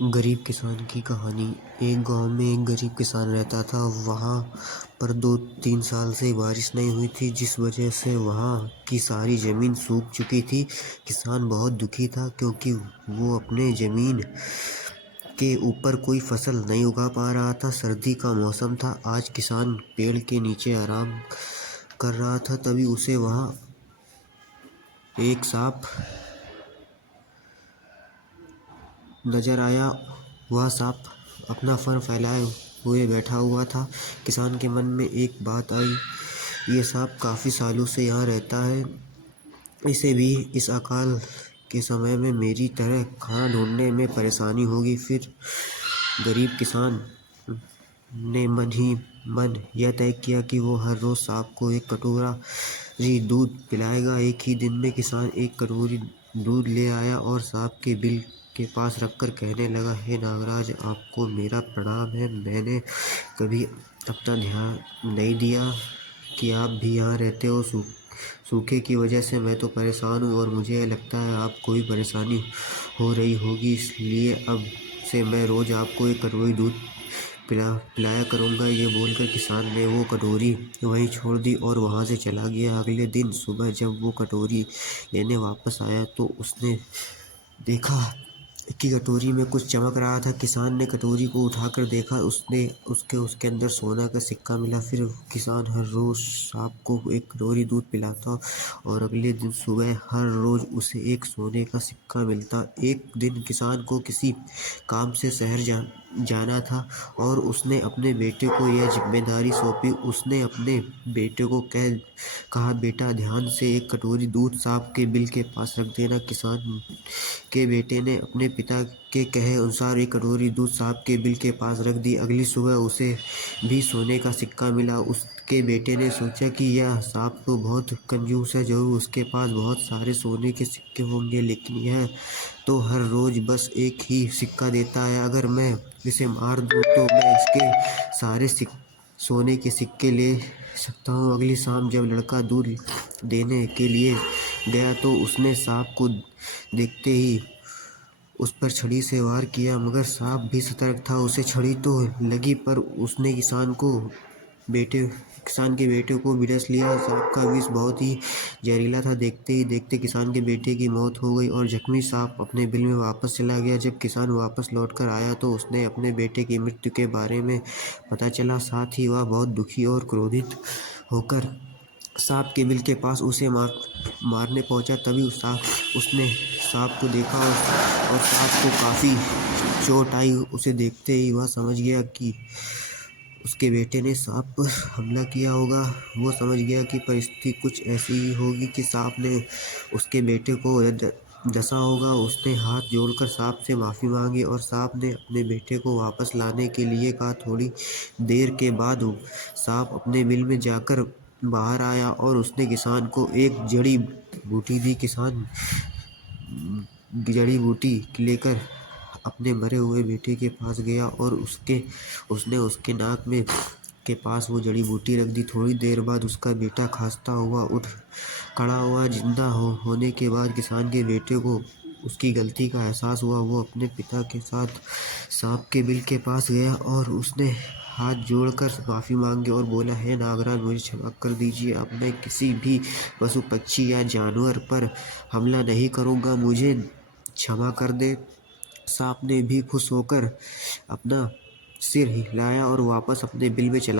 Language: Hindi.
गरीब किसान की कहानी। एक गांव में एक गरीब किसान रहता था। वहां पर 2-3 साल से बारिश नहीं हुई थी, जिस वजह से वहां की सारी जमीन सूख चुकी थी। किसान बहुत दुखी था क्योंकि वो अपने जमीन के ऊपर कोई फसल नहीं उगा पा रहा था। सर्दी का मौसम था। आज किसान पेड़ के नीचे आराम कर रहा था, तभी उसे वहां एक सांप नजर आया। वह सांप अपना फर फैलाए हुए बैठा हुआ था। किसान के मन में एक बात आई, ये सांप काफी सालों से यहाँ रहता है, इसे भी इस अकाल के समय में मेरी तरह खाना ढूंढने में परेशानी होगी। फिर गरीब किसान ने मन ही मन यह तय किया कि वो हर रोज सांप को एक कटोरी दूध पिलाएगा। एक ही दिन में किसान एक कटोरी दूध ले आया और सांप के बिल के पास रखकर कहने लगा, हे नागराज, आपको मेरा प्रणाम है। मैंने कभी अपना ध्यान नहीं दिया कि आप भी यहाँ रहते हो। सूखे की वजह से मैं तो परेशान हूँ और मुझे लगता है आपको भी परेशानी हो रही होगी, इसलिए अब से मैं रोज आपको एक कटोरी दूध पिलाया करूँगा। ये बोलकर किसान ने वो कटोरी वहीं छोड़ दी और वहाँ से चला गया। अगले दिन सुबह जब वो कटोरी लेने वापस आया तो उसने देखा कि कटोरी में कुछ चमक रहा था। किसान ने कटोरी को उठाकर देखा, उसके अंदर सोना का सिक्का मिला। फिर किसान हर रोज सांप को एक कटोरी दूध पिलाता और अगले दिन सुबह हर रोज उसे एक सोने का सिक्का मिलता। एक दिन किसान को किसी काम से शहर जाना था और उसने अपने बेटे को यह जिम्मेदारी सौंपी। उसने अपने बेटे को कहा, बेटा, ध्यान से एक कटोरी दूध सांप के बिल के पास रख देना। किसान के बेटे ने अपने पिता के कहे अनुसार एक कटोरी दूध सांप के बिल के पास रख दी। अगली सुबह उसे भी सोने का सिक्का मिला। उसके बेटे ने सोचा कि यह सांप तो बहुत कंजूस है, जरूर उसके पास बहुत सारे सोने के सिक्के होंगे, लेकिन यह तो हर रोज बस एक ही सिक्का देता है। अगर मैं इसे मार दूं तो मैं इसके सारे सोने के सिक्के ले सकता हूँ। अगली शाम जब लड़का दूध देने के लिए गया तो उसने सांप को देखते ही उस पर छड़ी से वार किया, मगर सांप भी सतर्क था। उसे छड़ी तो लगी पर उसने किसान के बेटे को भी डस लिया। सांप का विष बहुत ही जहरीला था। देखते ही देखते किसान के बेटे की मौत हो गई और जख्मी सांप अपने बिल में वापस चला गया। जब किसान वापस लौटकर आया तो उसने अपने बेटे की मृत्यु के बारे में पता चला। साथ ही वह बहुत दुखी और क्रोधित होकर सांप के बिल के पास उसे मारने पहुंचा। तभी उसने सांप को देखा और सांप को काफी चोट आई। उसे देखते ही वह समझ गया कि उसके बेटे ने सांप पर हमला किया होगा। वो समझ गया कि परिस्थिति कुछ ऐसी ही होगी कि सांप ने उसके बेटे को डसा होगा। उसने हाथ जोड़कर सांप से माफी मांगी और सांप ने अपने बेटे को वापस लाने के लिए कहा। थोड़ी देर के बाद सांप अपने बिल में जाकर बाहर आया और उसने किसान को एक जड़ी बूटी दी। किसान जड़ी बूटी लेकर अपने मरे हुए बेटे के पास गया और उसने उसके नाक में के पास वो जड़ी बूटी रख दी। थोड़ी देर बाद उसका बेटा खांसता हुआ उठ खड़ा हुआ। जिंदा होने के बाद किसान के बेटे को उसकी गलती का एहसास हुआ। वो अपने पिता के साथ सांप के बिल के पास गया और उसने हाथ जोड़कर माफी मांगी और बोला, हे नागराज, मुझे क्षमा कर दीजिए। अब मैं किसी भी पशु पक्षी या जानवर पर हमला नहीं करूँगा, मुझे क्षमा कर दे। सांप ने भी खुश होकर अपना सिर हिलाया और वापस अपने बिल में चला